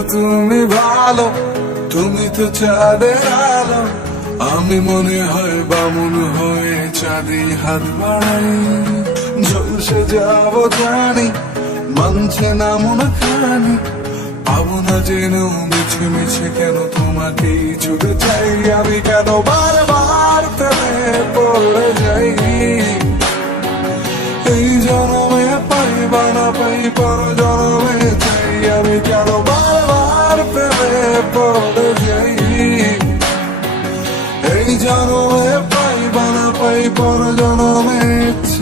তুমি ভালো, তুমি তো চাঁদের আলো। আমি মনে হয় বামুন হয়ে চাঁদে হাত বাড়াই। ঝলসে যাব জানি, মানছে না মন খানি। পাবো না যেন মিছে মিছে কেন তোমাকেই ছুটে চাই। আমি কেন বারবার প্রেমে পড়ে যাই। এই জনমে পাই বা না পাই, পর জনমে চাই। আমি কেন বারবার প্রেমে পড়ে যাই। এই জনমে পাই বা না পাই, পর জনমে